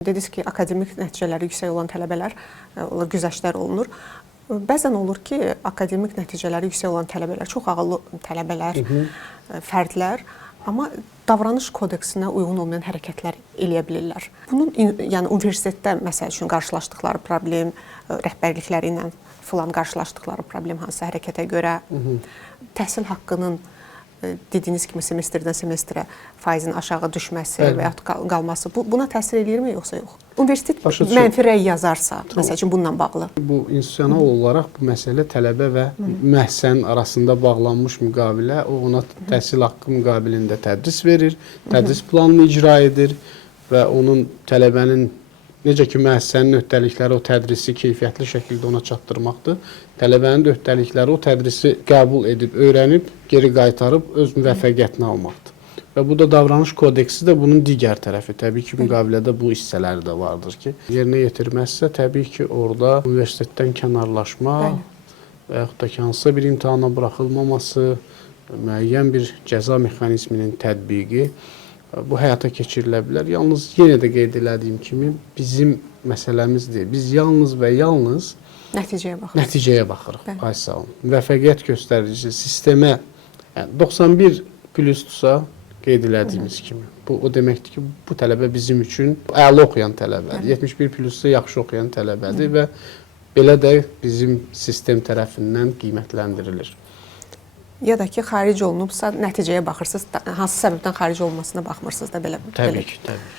Dediniz ki, akademik nəticələri yüksək olan tələbələr, güzəştlər olunur. Bəzən olur ki, akademik nəticələri yüksək olan tələbələr, çox ağıllı tələbələr, fərdlər, amma davranış kodeksinə uyğun olmayan hərəkətlər eləyə bilirlər. Bunun, yəni universitetdə məsəl üçün qarşılaşdıqları problem, rəhbərlikləri ilə filan qarşılaşdıqları problem hansısa hərəkətə görə, təhsil haqqının dediyiniz kimi semestrdən semestrə faizin aşağı düşməsi və yaxud qalması buna təsir eləyirmi, yoxsa yox? Universitet mənfi rəy yazarsa, məsəl üçün bununla bağlı. Bu institusional olaraq bu məsələ tələbə və müəssisənin arasında bağlanmış müqavilə, o ona təhsil haqqı müqabilində tədris verir, tədris planını icra edir və onun tələbənin necə ki, müəssisənin öhdəlikləri o tədrisi keyfiyyətli şəkildə ona çatdırmaqdır. Tələbənin də öhdəlikləri o tədrisi qəbul edib, öyrənib, geri qaytarıb öz müvəffəqiyyətini almaqdır. Və bu da davranış kodeksi də bunun digər tərəfi. Təbii ki, müqavilədə bu hissələri də vardır ki, yerinə yetirməzsə, təbii ki, orada universitetdən kənarlaşma və yaxud da ki, hansısa bir imtahana buraxılmaması, müəyyən bir cəza mexanizminin tətbiqi bu həyata keçirilə bilər. Yalnız yenə də qeyd elədiyim kimi bizim məsələmizdir. Biz yalnız və yalnız nəticəyə baxırıq. Ay sağ olun. Müvəffəqiyyət göstəricisi sistemə 91 plusdursa qeyd elədiyimiz kimi. Bu o deməkdir ki, bu tələbə bizim üçün əla oxuyan tələbədir. 71 plusda yaxşı oxuyan tələbədir və belə də bizim sistem tərəfindən qiymətləndirilir. Ya da ki, xaric olunubsa nəticəyə baxırsınız, hansı səbəbdən xaric olunmasına baxmırsınız da belə. Təbii ki, təbii ki.